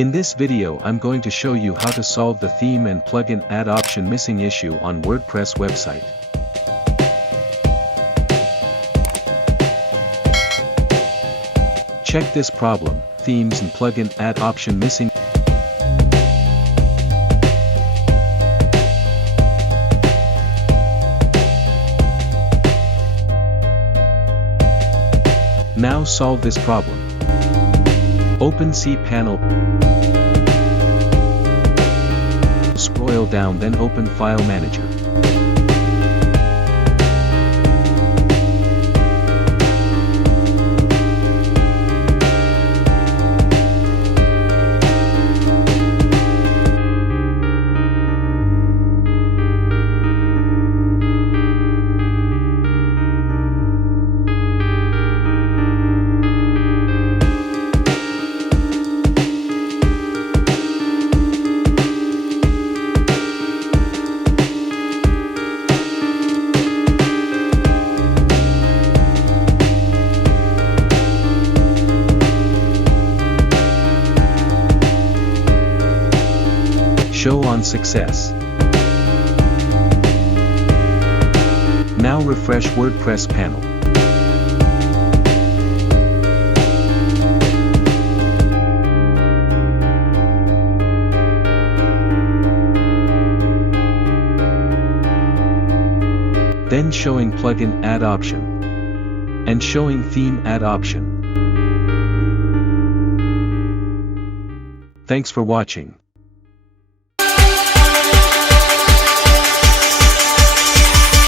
In this video I'm going to show you how to solve the theme and plugin add option missing issue on WordPress website. Check this problem, themes and plugin add option missing. Now solve this problem. Open cPanel. Scroll down, then open File Manager. Show on success. Now refresh WordPress panel. Then showing plugin add option. And showing theme add option. Thanks for watching.